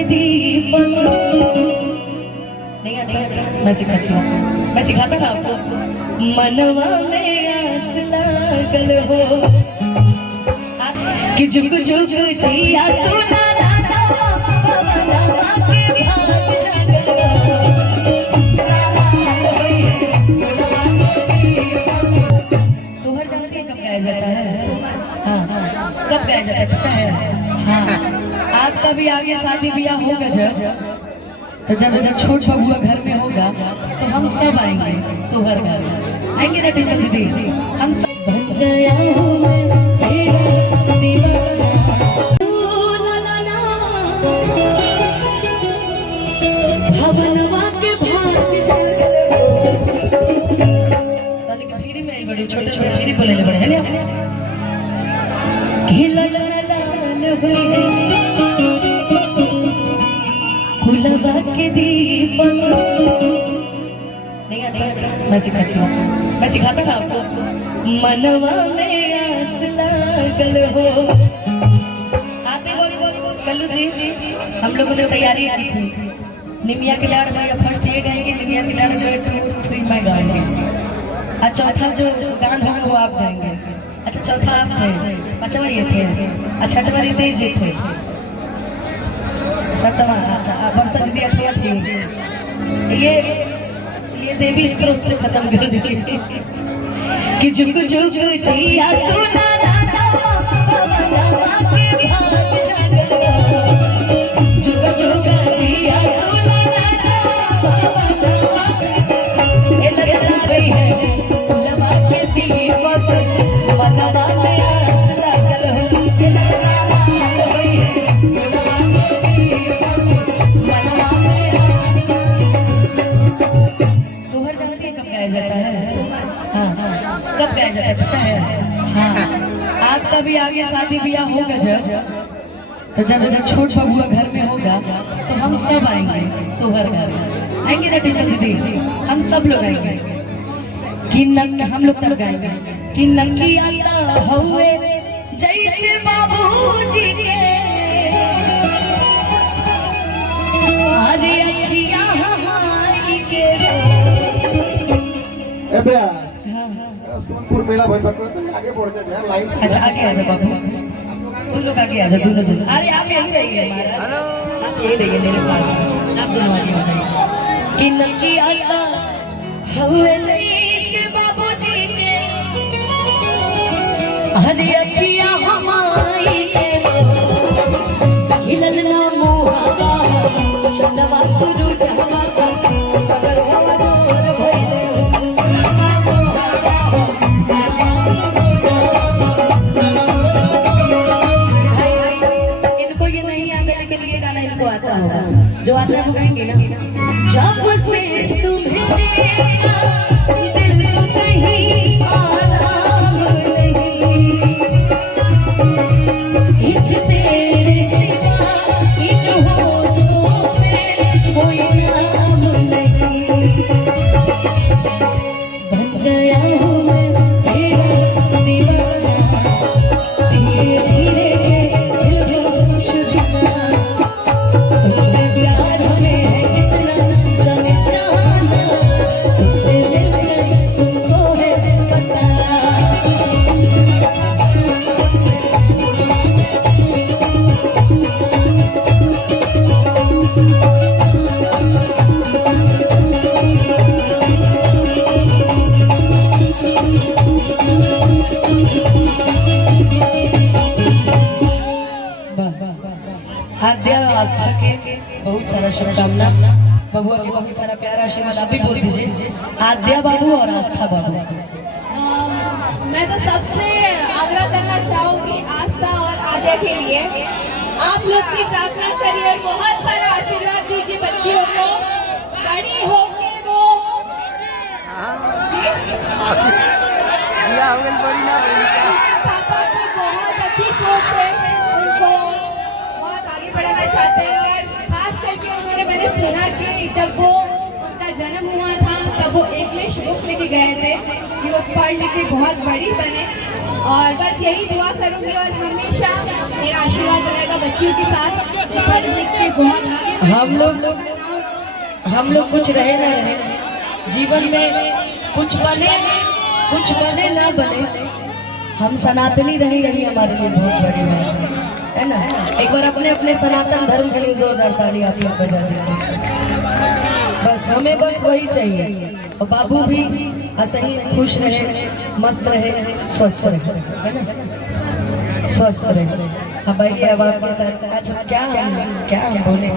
के दीपक नहीं आता, मैं सिखाती हूँ, मैं सिखाता था आपको। मनवा में आस लागल हो कि जुग जुग जिया सुना सोहर जानती है कब गाया जाता है? हाँ, कब गाया जाता है पता है? हाँ, आपका भी आगे शादी ब्याह होगा जब छोट बबुआ घर में होगा तो हम सब आएंगे सोहर गाने, आएंगे ना टीका दीदी, हम सब। बन गया हूँ मैं तेरा दीवाना, भवनवा के भाग फिरी में बड़े छोटे छोटे फिरी बोले बड़े है ना कुलवा के दीपक नहीं आता, मैं सिखाती हूँ, मैं सिखाता था आपको। मनवा में आस लागल हो, आते बोल कल्लू जी, हम लोगों ने तैयारी की थी। निमिया के लाड़ में फर्स्ट ये गाएंगे, निमिया के लाड़ में 2, 3 मैं गाएंगे, और चौथा जो गान होगा वो आप गाएंगे। अच्छा चौथा आप थे, पांचवा ये थे, और छठवा रितेश जी थे, सप्तमा अच्छा वर्षा दीदी अठवा थी। ये देवी स्त्रोत से खत्म कर दी कि जुग जुग जिया सुना जुग जुग जिया सुना कुलवा के दीपक मनवा में आस लागल हो, सोहर जानती है कब गाया जाता है? हाँ, कब गाया जाता है पता है? हाँ, आपका भी आगे शादी ब्याह होगा जब छोट बबुआ घर में होगा तो हम सब आएंगे सोहर गाने, आएंगे ना टीका दीदी, हम सब लोग आएंगे। कि नक हम लोग तब गाएंगे कि नकी आता हुए जैसे बाबूजी के, अरे अखियां हमारी के। ए बेटा, सोनपुर मेला भाई बता आगे बढ़ जा यार, लाइन से। अच्छा आगे आ जा बाबू, तू लोग आगे आ जा, दोनों। अरे आप यहीं रहिए हमारा, आप यहीं रहिए मेरे पास, आप दोनों आगे आ जाइए। कि नकी आता हुए जैसे बाबूजी के, अरे अखियां हमारी के, हिलन ना मुहावा चंदवा सूरज हवा सगर हवा जोर भइले इनको ये नहीं आता, लेकिन ये गाना इनको आता होगा, जो आता है वो गाएंगे ना। जब से तुम्हें दिल को कहीं आराम नहीं, एक तेरे सिवा इन होठों पे कोई नाम नहीं। बन गया हूँ मैं तेरा दीवाना, धीरे धीरे से दिल को छुपा, तुमसे प्यार में है कितना जाने जाना, तुमसे मिलकर तुमको है पता। आद्या आस्था के बहुत सारा शुभकामना, बबुआ के बहुत सारा प्यारा आशीर्वाद आप भी बोल दीजिए। आद्या बाबू और आस्था बाबू, मैं तो सबसे आग्रह करना चाहूंगी आस्था और आद्या के लिए, आप लोग की प्रार्थना करिए, बहुत सारा आशीर्वाद दीजिए बच्चियों को, बड़ी होके वो पापा की बहुत अच्छी सोच है, उनको बहुत आगे बढ़ाना चाहते हैं। और खास करके उन्होंने, मैंने सुना कि जब वो उनका जन्म हुआ था तब वो इंग्लिश बुक लेके गए थे कि वो पढ़ लिख के बहुत बड़ी बने, और बस यही दुआ करूंगी और हमेशा मेरा आशीर्वाद रहेगा बच्चियों के साथ। पढ़ लिख के बहुत आगे बढ़ें। हम लोग कुछ रहे ना रहे जीवन में, कुछ बने ना बने, हम सनातनी रहे, यही हमारे लिए बहुत बड़ी बात है ना। एक बार अपने अपने सनातन धर्म के लिए जोरदार ताली आप लोग बजा दीजिए। बस हमें बस वही चाहिए। और बाबू भी असही खुश रहे, मस्त रहे, स्वस्थ रहे, है ना, स्वस्थ रहे। अब आइए अब आपके साथ अच्छा क्या हम बोले।